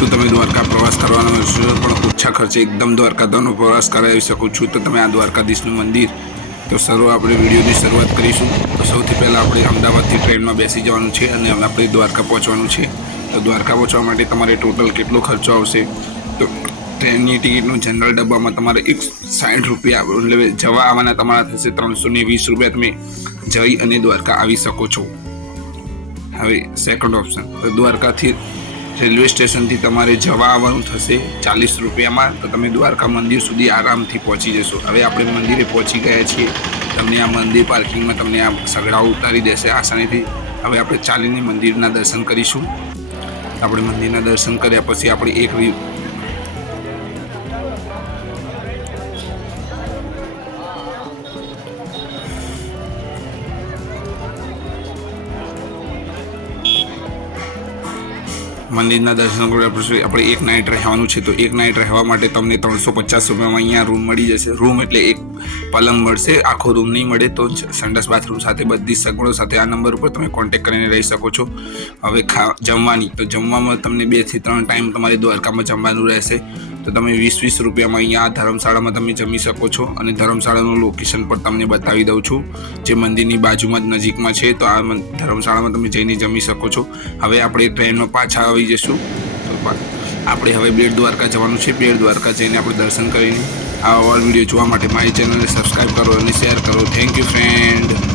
શું તમે દ્વારકા પ્રવાસ કરવાનો હશો પણ ઓછા ખર્ચે એકદમ દ્વારકાનો પ્રવાસ કરાવી શકો છો તો તમે આ દ્વારકાધીશનું મંદિર તો આપણે વિડીયોની શરૂઆત કરીશું। તો સૌથી પહેલાં આપણે અમદાવાદથી ટ્રેનમાં બેસી જવાનું છે અને આપણે દ્વારકા પહોંચવાનું છે। તો દ્વારકા પહોંચવા માટે તમારે ટોટલ કેટલો ખર્ચો આવશે તો ટ્રેનની ટિકિટનું જનરલ ડબ્બામાં તમારે 60 રૂપિયા એટલે જવા આવવાના તમારા થશે 320 રૂપિયા। તમે જઈ અને દ્વારકા આવી શકો છો। હવે સેકન્ડ ઓપ્શન તો દ્વારકાથી રેલવે સ્ટેશનથી તમારે જવા આવવાનું થશે 40 રૂપિયામાં। તો તમે દ્વારકા મંદિર સુધી આરામથી પહોંચી જશો। હવે આપણે મંદિરે પહોંચી ગયા છીએ। તમને આ મંદિર પાર્કિંગમાં તમને આ સગડાઓ ઉતારી દેશે આસાનીથી। હવે આપણે ચાલીને મંદિરના દર્શન કરીશું। આપણે મંદિરના દર્શન કર્યા પછી આપણે એક મંદિરના દર્શન કર્યા પછી આપણે એક નાઇટ રહેવાનું છે। તો એક નાઇટ રહેવા માટે તમને 350 રૂપિયામાં અહીંયા રૂમ મળી જશે। રૂમ એટલે એક પલંગ મળશે, આખો રૂમ નહીં મળે। તો સંડાસ બાથરૂમ સાથે બધી સગવડો સાથે આ નંબર ઉપર તમે કોન્ટેક્ટ કરીને રહી શકો છો। હવે જમવાની તો જમવામાં તમને 2 થી 3 ટાઈમ તમારે દ્વારકામાં જમવાનું રહેશે। તો તમે 20 રૂપિયામાં અહીંયા આ ધર્મશાળામાં તમે જમી શકો છો અને ધર્મશાળાનું લોકેશન પણ તમને બતાવી દઉં છું, જે મંદિરની બાજુમાં જ નજીકમાં છે। તો આ ધર્મશાળામાં તમે જઈને જમી શકો છો। હવે આપણે ટ્રેનમાં પાછા આવી જઈશું। તો આપણે હવે બેટ દ્વારકા જવાનું છે। બેટ દ્વારકા જઈને આપણે દર્શન કરીને આવા વિડીયો જોવા માટે મારી ચેનલને સબસ્ક્રાઈબ કરો અને શેર કરો। Thank you friend.